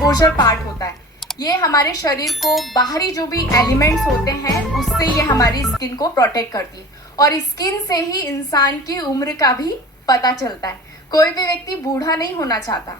Exposure part होता है। ये हमारे शरीर को बाहरी जो भी एलिमेंट्स होते हैं उससे ये हमारी स्किन को प्रोटेक्ट करती है, और स्किन से ही इंसान की उम्र का भी पता चलता है। कोई भी व्यक्ति बूढ़ा नहीं होना चाहता,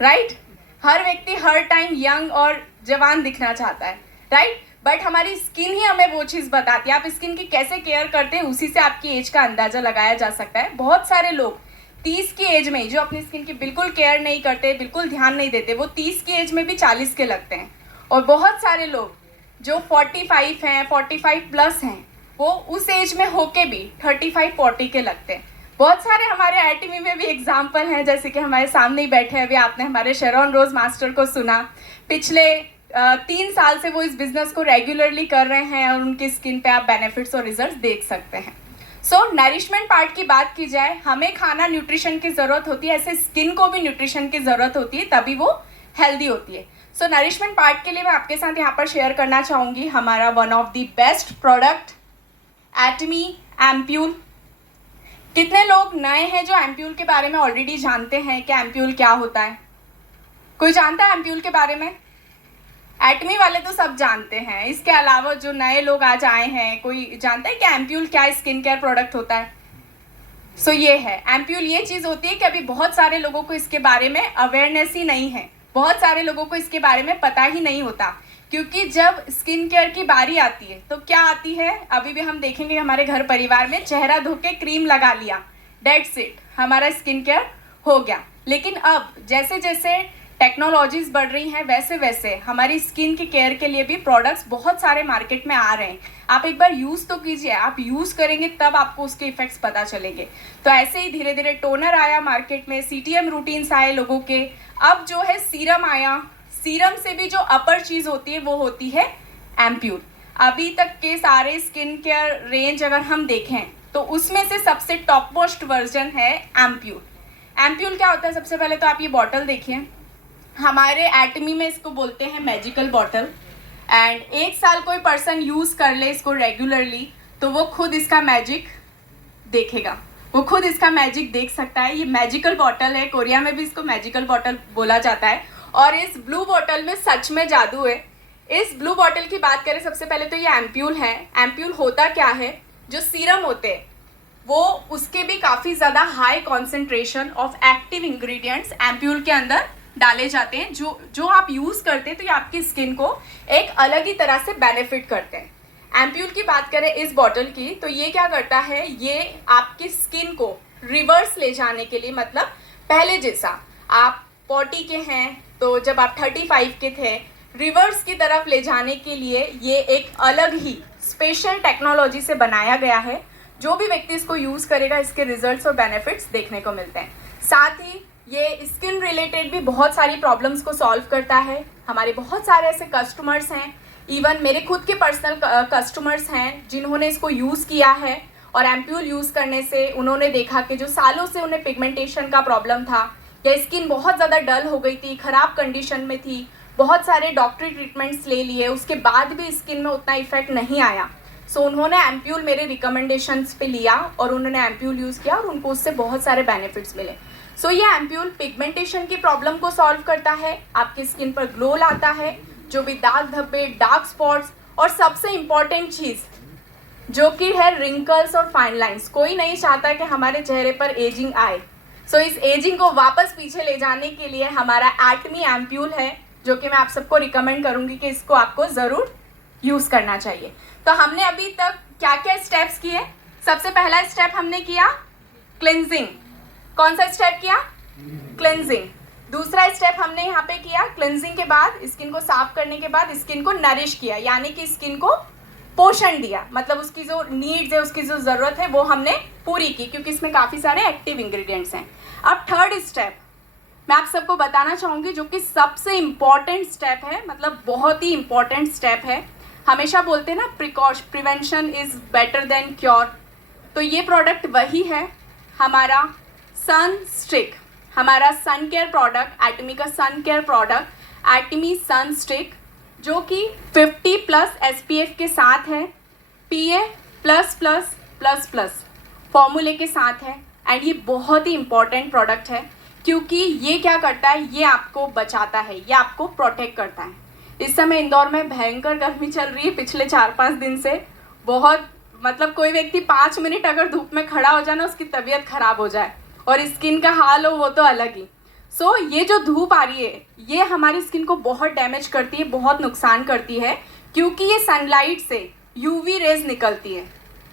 राइट? हर व्यक्ति हर टाइम यंग और जवान दिखना चाहता है, राइट? बट हमारी स्किन ही हमें वो चीज़ बताती है। आप स्किन की कैसे केयर करते हैं उसी से आपकी एज का अंदाज़ा लगाया जा सकता है। बहुत सारे लोग 30 की एज में जो अपनी स्किन की बिल्कुल केयर नहीं करते, बिल्कुल ध्यान नहीं देते, वो 30 की एज में भी 40 के लगते हैं। और बहुत सारे लोग जो 45 हैं, 45 प्लस हैं, वो उस एज में होके भी 35-40 के लगते हैं। बहुत सारे हमारे आईटीवी में भी एग्जाम्पल हैं, जैसे कि हमारे सामने ही बैठे हैं, अभी आपने हमारे शेरॉन रोज मास्टर को सुना। पिछले 3 साल से वो इस बिजनेस को रेगुलरली कर रहे हैं और उनकी स्किन पे आप बेनिफिट्स और रिजल्ट्स देख सकते हैं। सो नरिशमेंट पार्ट की बात की जाए, हमें खाना न्यूट्रिशन की ज़रूरत होती है, ऐसे स्किन को भी न्यूट्रिशन की ज़रूरत होती है, तभी वो हेल्दी होती है। सो नरिशमेंट पार्ट के लिए मैं आपके साथ यहाँ पर शेयर करना चाहूँगी हमारा one of the best product Atomy ampoule. कितने लोग नए हैं जो एम्प्यूल के बारे में ऑलरेडी जानते हैं कि एम्प्यूल क्या होता है? कोई जानता है एम्प्यूल के बारे में? एटमी वाले तो सब जानते हैं, इसके अलावा जो नए लोग आज आए हैं, कोई जानता है कि एम्प्यूल क्या स्किन केयर प्रोडक्ट होता है? सो ये है एम्प्यूल। ये चीज़ होती है कि अभी बहुत सारे लोगों को इसके बारे में अवेयरनेस ही नहीं है, बहुत सारे लोगों को इसके बारे में पता ही नहीं होता, क्योंकि जब स्किन केयर की बारी आती है तो क्या आती है, अभी भी हम देखेंगे हमारे घर परिवार में चेहरा धो के क्रीम लगा लिया, डेट्स इट, हमारा स्किन केयर हो गया। लेकिन अब जैसे जैसे टेक्नोलॉजीज बढ़ रही हैं वैसे वैसे हमारी स्किन की केयर के लिए भी प्रोडक्ट्स बहुत सारे मार्केट में आ रहे हैं। आप एक बार यूज़ तो कीजिए, आप यूज़ करेंगे तब आपको उसके इफेक्ट्स पता चलेंगे। तो ऐसे ही धीरे धीरे टोनर आया मार्केट में, सीटीएम रूटीन्स आए लोगों के, अब जो है सीरम आया। सीरम से भी जो अपर चीज़ होती है वो होती है एम्प्यूल। अभी तक के सारे स्किन केयर रेंज अगर हम देखें तो उसमें से सबसे टॉप मोस्ट वर्जन है एम्प्यूल। एम्प्यूल क्या होता है? सबसे पहले तो आप ये बॉटल देखिए, हमारे एटमी में इसको बोलते हैं मैजिकल बॉटल। एंड 1 साल कोई पर्सन यूज़ कर ले इसको रेगुलरली तो वो खुद इसका मैजिक देखेगा, वो खुद इसका मैजिक देख सकता है। ये मैजिकल बॉटल है, कोरिया में भी इसको मैजिकल बॉटल बोला जाता है। और इस ब्लू बॉटल में सच में जादू है। इस ब्लू बॉटल की बात करें, सबसे पहले तो ये एम्प्यूल है। एम्प्यूल होता क्या है? जो सीरम होते हैं वो उसके भी काफ़ी ज़्यादा high concentration of active ingredients ampoule के अंदर डाले जाते हैं, जो आप यूज़ करते हैं तो ये आपकी स्किन को एक अलग ही तरह से बेनिफिट करते हैं। एम्प्यूल की बात करें इस बॉटल की, तो ये क्या करता है, ये आपकी स्किन को रिवर्स ले जाने के लिए, मतलब पहले जैसा आप 40 के हैं तो जब आप 35 के थे, रिवर्स की तरफ ले जाने के लिए ये एक अलग ही स्पेशल टेक्नोलॉजी से बनाया गया है। जो भी व्यक्ति इसको यूज़ करेगा इसके रिजल्ट्स और बेनिफिट्स देखने को मिलते हैं। साथ ही ये स्किन रिलेटेड भी बहुत सारी प्रॉब्लम्स को सॉल्व करता है। हमारे बहुत सारे ऐसे कस्टमर्स हैं, इवन मेरे खुद के पर्सनल कस्टमर्स हैं जिन्होंने इसको यूज़ किया है और एम्प्यूल यूज़ करने से उन्होंने देखा कि जो सालों से उन्हें पिगमेंटेशन का प्रॉब्लम था या स्किन बहुत ज़्यादा डल हो गई थी, ख़राब कंडीशन में थी, बहुत सारे डॉक्टरी ट्रीटमेंट्स ले लिए, उसके बाद भी स्किन में उतना इफेक्ट नहीं आया। सो उन्होंने एम्प्यूल मेरे रिकमेंडेशंस पे लिया और उन्होंने एम्प्यूल यूज़ किया और उनको उससे बहुत सारे बेनिफिट्स मिले। सो ये एम्प्यूल पिगमेंटेशन की प्रॉब्लम को सॉल्व करता है, आपकी स्किन पर ग्लो लाता है, जो भी दाग धब्बे, डार्क स्पॉट्स, और सबसे इम्पॉर्टेंट चीज़ जो कि है रिंकल्स और फाइन लाइंस। कोई नहीं चाहता कि हमारे चेहरे पर एजिंग आए। सो इस एजिंग को वापस पीछे ले जाने के लिए हमारा एटमी एम्प्यूल है, जो कि मैं आप सबको रिकमेंड करूँगी कि इसको आपको ज़रूर यूज़ करना चाहिए। तो हमने अभी तक क्या क्या स्टेप्स किए? सबसे पहला स्टेप हमने किया क्लिनजिंग। कौन सा स्टेप किया? क्लिनजिंग। दूसरा स्टेप हमने यहाँ पे किया, क्लिनजिंग के बाद स्किन को साफ करने के बाद स्किन को नरिश किया, यानी कि स्किन को पोषण दिया, मतलब उसकी जो नीड्स है, उसकी जो ज़रूरत है वो हमने पूरी की, क्योंकि इसमें काफ़ी सारे एक्टिव इंग्रेडिएंट्स हैं। अब थर्ड स्टेप मैं आप सबको बताना चाहूँगी, जो कि सबसे इम्पॉर्टेंट स्टेप है, मतलब बहुत ही इम्पॉर्टेंट स्टेप है। हमेशा बोलते हैं ना, prevention is better than cure. तो ये प्रोडक्ट वही है, हमारा सन स्टिक, हमारा सन केयर प्रोडक्ट, एटमी का सन केयर प्रोडक्ट एटमी सन स्टिक, जो कि 50+ SPF के साथ है, PA++++ फॉर्मूले के साथ है। एंड ये बहुत ही इम्पॉर्टेंट प्रोडक्ट है, क्योंकि ये क्या करता है, ये आपको बचाता है, ये आपको प्रोटेक्ट करता है। इस समय इंदौर में भयंकर गर्मी चल रही है पिछले 4-5 दिन से। बहुत मतलब कोई व्यक्ति 5 मिनट अगर धूप में खड़ा हो जाए ना, उसकी तबीयत खराब हो जाए, और स्किन का हाल हो वो तो अलग ही। सो ये जो धूप आ रही है ये हमारी स्किन को बहुत डैमेज करती है, बहुत नुकसान करती है, क्योंकि ये सनलाइट से यूवी रेज निकलती है।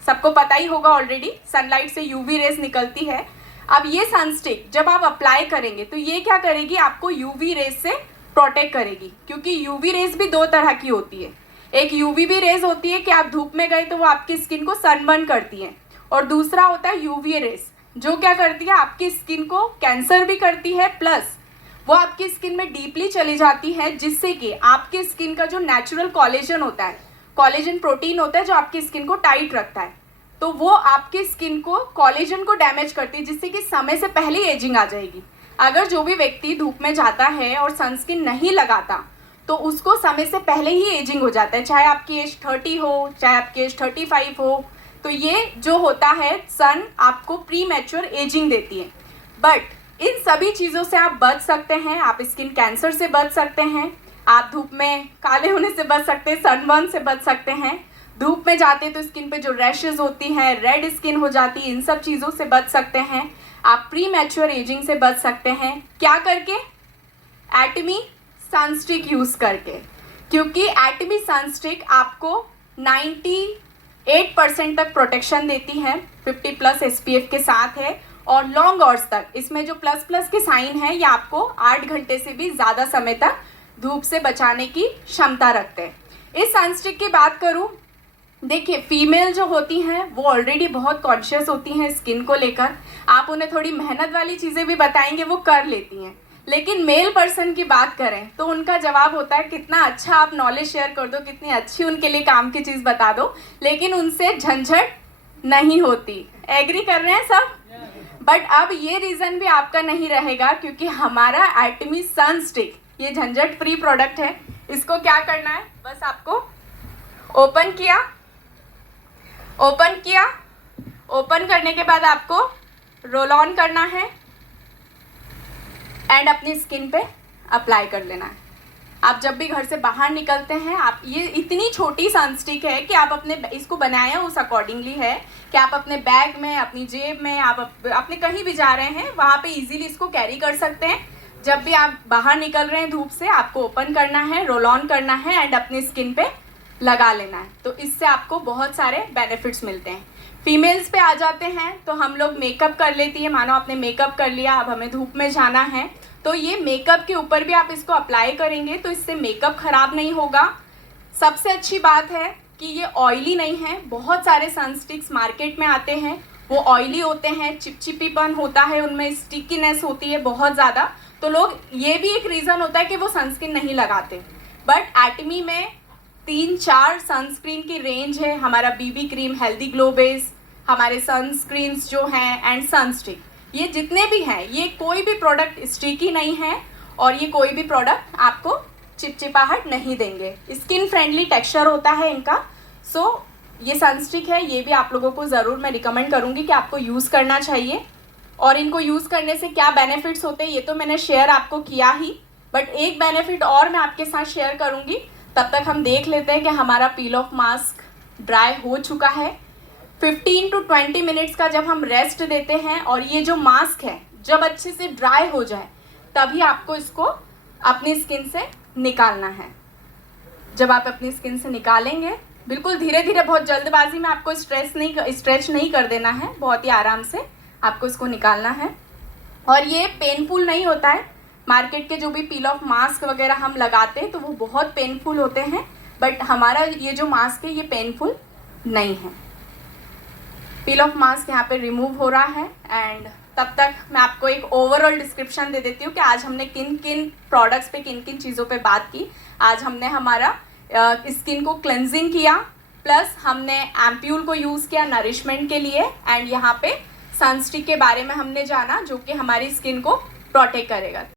सबको पता ही होगा ऑलरेडी, सनलाइट से यूवी रेज निकलती है। अब ये सनस्टिक जब आप अप्लाई करेंगे तो ये क्या करेगी, आपको यूवी रेज से प्रोटेक्ट करेगी, क्योंकि यूवी रेज भी 2 तरह की होती है। एक यूवीबी रेज होती है कि आप धूप में गए तो वो आपकी स्किन को सनबर्न करती है, और दूसरा होता है यूवी रेज, जो क्या करती है, आपकी स्किन को कैंसर भी करती है, प्लस वो आपकी स्किन में डीपली चली जाती है, जिससे कि आपकी स्किन का जो नेचुरल कोलेजन होता है, कोलेजन प्रोटीन होता है जो आपकी स्किन को टाइट रखता है, तो वो आपकी स्किन को, कोलेजन को डैमेज करती है, जिससे कि समय से पहले एजिंग आ जाएगी। अगर जो भी व्यक्ति धूप में जाता है और सनस्क्रीन नहीं लगाता तो उसको समय से पहले ही एजिंग हो जाता है, चाहे आपकी एज 30 हो, चाहे आपकी एज 35 हो। तो ये जो होता है, सन आपको प्री मैच्योर एजिंग देती है। बट इन सभी चीज़ों से आप बच सकते हैं। आप स्किन कैंसर से बच सकते हैं, आप धूप में काले होने से बच सकते हैं, सनबर्न से बच सकते हैं। धूप में जाते तो स्किन पे जो रैशेज होती हैं, रेड स्किन हो जाती है, इन सब चीज़ों से बच सकते हैं। आप प्री मैच्योर एजिंग से बच सकते हैं, क्या करके, एटमी सनस्टिक यूज़ करके, क्योंकि एटमी सनस्टिक आपको 98% तक प्रोटेक्शन देती है, 50+ SPF के साथ है, और लॉन्ग आवर्स तक। इसमें जो प्लस के साइन है, ये आपको 8 घंटे से भी ज़्यादा समय तक धूप से बचाने की क्षमता रखते हैं। इस सनस्टिक की बात करूँ, देखिए फीमेल जो होती हैं वो ऑलरेडी बहुत कॉन्शियस होती हैं स्किन को लेकर। आप उन्हें थोड़ी मेहनत वाली चीज़ें भी बताएंगे वो कर लेती हैं, लेकिन मेल पर्सन की बात करें तो उनका जवाब होता है कितना अच्छा आप नॉलेज शेयर कर दो, कितनी अच्छी उनके लिए काम की चीज़ बता दो, लेकिन उनसे झंझट नहीं होती। एग्री कर रहे हैं सब? बट अब ये रीज़न भी आपका नहीं रहेगा, क्योंकि हमारा एटमी सनस्टिक ये झंझट फ्री प्रोडक्ट है। इसको क्या करना है, बस आपको ओपन किया, ओपन करने के बाद आपको रोल ऑन करना है एंड अपनी स्किन पे अप्लाई कर लेना है। आप जब भी घर से बाहर निकलते हैं, आप ये इतनी छोटी सनस्टिक है कि आप अपने, इसको बनाया उस अकॉर्डिंगली है कि आप अपने बैग में, अपनी जेब में, आप अपने कहीं भी जा रहे हैं वहाँ पे इजीली इसको कैरी कर सकते हैं। जब भी आप बाहर निकल रहे हैं धूप से, आपको ओपन करना है, रोल ऑन करना है एंड अपनी स्किन पे लगा लेना है। तो इससे आपको बहुत सारे बेनिफिट्स मिलते हैं। फीमेल्स पे आ जाते हैं तो हम लोग मेकअप कर लेती है। मानो आपने मेकअप कर लिया, अब हमें धूप में जाना है, तो ये मेकअप के ऊपर भी आप इसको अप्लाई करेंगे तो इससे मेकअप ख़राब नहीं होगा। सबसे अच्छी बात है कि ये ऑयली नहीं है। बहुत सारे सनस्टिक्स मार्केट में आते हैं, वो ऑयली होते हैं, चिपचिपीपन होता है उनमें, स्टिकीनेस होती है बहुत ज़्यादा, तो लोग, ये भी एक रीज़न होता है कि वो सनस्क्रीन नहीं लगाते। बट एटमी में 3-4 सनस्क्रीन की रेंज है। हमारा BB cream, healthy glow base, हमारे सनस्क्रीन्स जो हैं एंड सनस्टिक, ये जितने भी हैं, ये कोई भी प्रोडक्ट स्टिकी नहीं है और ये कोई भी प्रोडक्ट आपको चिपचिपाहट नहीं देंगे। स्किन फ्रेंडली टेक्सचर होता है इनका। सो ये सनस्टिक है, ये भी आप लोगों को ज़रूर मैं रिकमेंड करूँगी कि आपको यूज़ करना चाहिए। और इनको यूज़ करने से क्या बेनिफिट्स होते हैं ये तो मैंने शेयर आपको किया ही, बट एक बेनिफिट और मैं आपके साथ शेयर करूँगी। तब तक हम देख लेते हैं कि हमारा पील ऑफ मास्क ड्राई हो चुका है। 15 to 20 मिनट्स का जब हम रेस्ट देते हैं और ये जो मास्क है जब अच्छे से ड्राई हो जाए, तभी आपको इसको अपनी स्किन से निकालना है। जब आप अपनी स्किन से निकालेंगे, बिल्कुल धीरे धीरे, बहुत जल्दबाजी में आपको स्ट्रेच नहीं कर देना है, बहुत ही आराम से आपको इसको निकालना है। और ये पेनफुल नहीं होता है। मार्केट के जो भी पील ऑफ मास्क वगैरह हम लगाते हैं तो वो बहुत पेनफुल होते हैं, बट हमारा ये जो मास्क है ये पेनफुल नहीं है। पील ऑफ मास्क यहाँ पे रिमूव हो रहा है एंड तब तक मैं आपको एक ओवरऑल डिस्क्रिप्शन दे देती हूँ कि आज हमने किन किन प्रोडक्ट्स पे, किन किन चीज़ों पे बात की। आज हमने हमारा स्किन को क्लेंजिंग किया, प्लस हमने एम्प्यूल को यूज़ किया नरिशमेंट के लिए, एंड यहाँ पे सनस्टिक के बारे में हमने जाना जो कि हमारी स्किन को प्रोटेक्ट करेगा।